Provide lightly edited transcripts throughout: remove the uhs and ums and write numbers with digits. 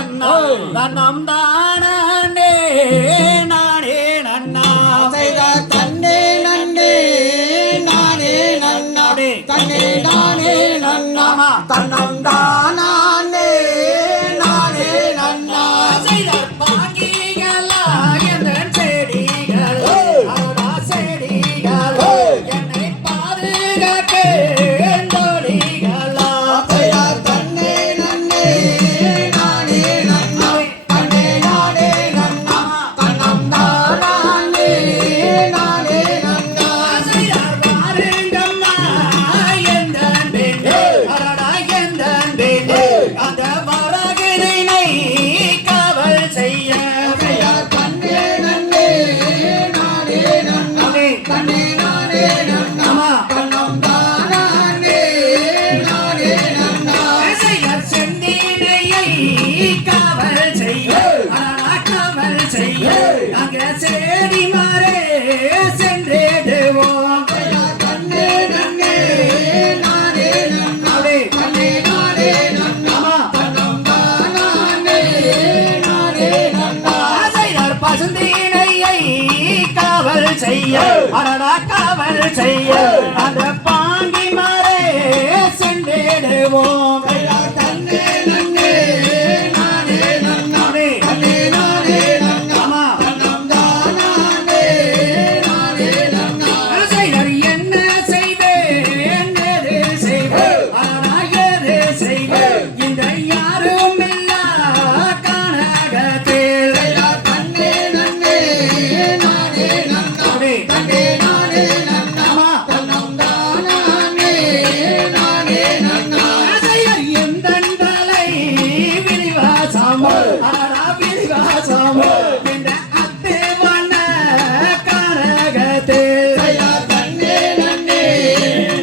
நன்னா நன்னம் தானே நானே நன்னா செய்தார் தன்னே நன்னே நானே நன்னாடே தன்னே நானே நன்னாமா தன்னம் தானே நானே நன்னா செய்தார் பாங்கிகளா என்ற செடிகள் அவரா செடிகள் என்னை பாதுகாக்க தோழிகளா செய்தார் தன்னே நன்னே நானே நன்னா தன்னே நானே நன்னா தன்னம் தானே நானே நன்னா செய்தார் பாருங்கம்மா எந்தன் பெண்ணே அடடா எந்தன் பெண்ணே அந்த வரகினை காவல் செய்ய செய்தார் தன்னே நன்னே நானே நன்னா தன்னே நானே நன்னா தன்னம் தானே நானே நன்னா செய்தார் செந்தினையை காவல் செய்ய அடடா காவல் செய்ய அங்க சேடி மாறே சென்றிடுவோம் செய்தார் தன்னே நன்னே நானே நன்னா தன்னே நானே நன்னா தன்னம் தானே நானே நன்னா செய்தார் பசுந்தினையை காவல் செய்ய அடடா காவல் செய்ய அந்த பாண்டி மாறே சென்றிடுவோம் செய்தார் தன்னே நன்னே நானே நன்னா தன்னே நானே நன்னா தன்னம் தானே நானே நன்னா செய்தார் என்ன செய்வேன் எது செய்வேன் அடடா எது செய்வேன் இந்த யாரும் இல்லா கானகத்தில் செய்தார் தன்னே நன்னே நானே நன்னா தன்னே நானே நன்னா தன்னம் தானே நானே நன்னா செய்தார் எந்தன் தலை விரிவாசம் அடடா விரிவாசம் இந்த அத்தேவன கானகத்தில் செய்தார் தன்னே நன்னே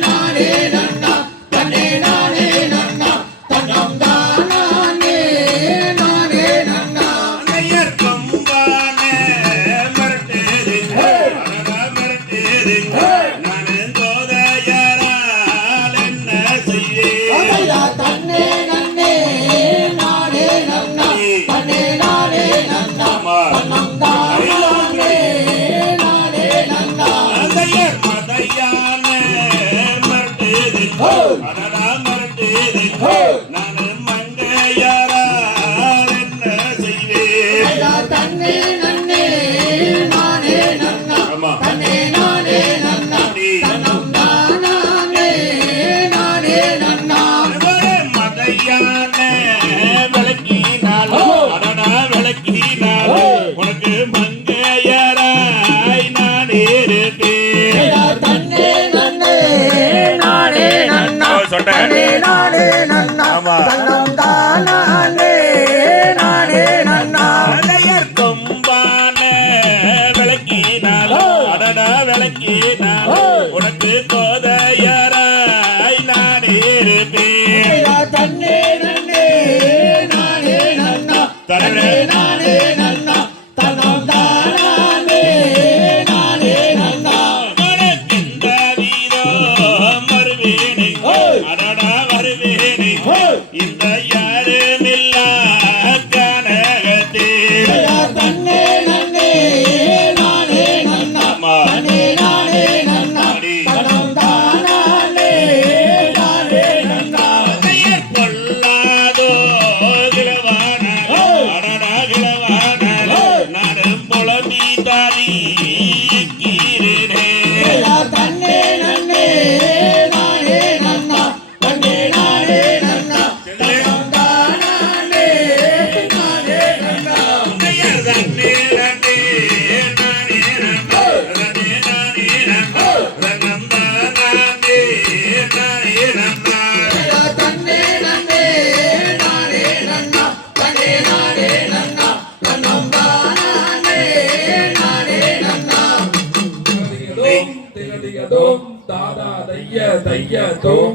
நானே நன்னா தன்னே நானே நன்னா தன்னம் தானே நானே நன்னா செய்தார் தன்னே நன்னே நானே நன்னா தன்னே நானே நன்னா தன்னம் தானே நானே நன்னா செய்தார் தன்னே நன்னே நானே நன்னா தன்னே நானே நன்னா தன்னம் தானே நானே நன்னா உனக்கு மங்கையராய் நான் இருப்பேன் செய்தார் தன்னே நன்னே நானே நன்னா தன்னே நானே நன்னா தன்னம் தானே நானே நன்னா கொம்பான விளக்கினாலோ அடடா விளக்கினாலோ உனக்கு கோதையராய் நான் இருப்பேன் செய்தார் தன்னே நன்னே நானே நன்னா தன்னே நானே நன்னா தன்னம் தானே நானே நன்னா உனக்கிந்த வீரோ வருவேனை அடடா வருவேனை இந்த யாருமில்லா கனகத்தே செய்தார் தன்னே நன்னே நானே நன்னா தன்னே நானே நன்னா தன்னம் தானே நானே நன்னா பெயர் கொள்ளாதோ கிழவான அடடா கிழவான நானும் புலம்பி தாவி கீரனே செய்தார் தன்னே நன்னே நானே நன்னா தன்னே நானே நன்னா தன்னம் தானே நானே நன்னா பெயர் தன்னே நன்னே நானே நன்னோ ரன்னே நானே நன்னோ ரன்னம் தானே நானே நன்னா செய்தார் தன்னே நன்னே நானே நன்னா தன்னே நானே நன்னா தன்னம் தானே நானே நன்னா திகதிகதோம் தாதா தைய தைய தோம்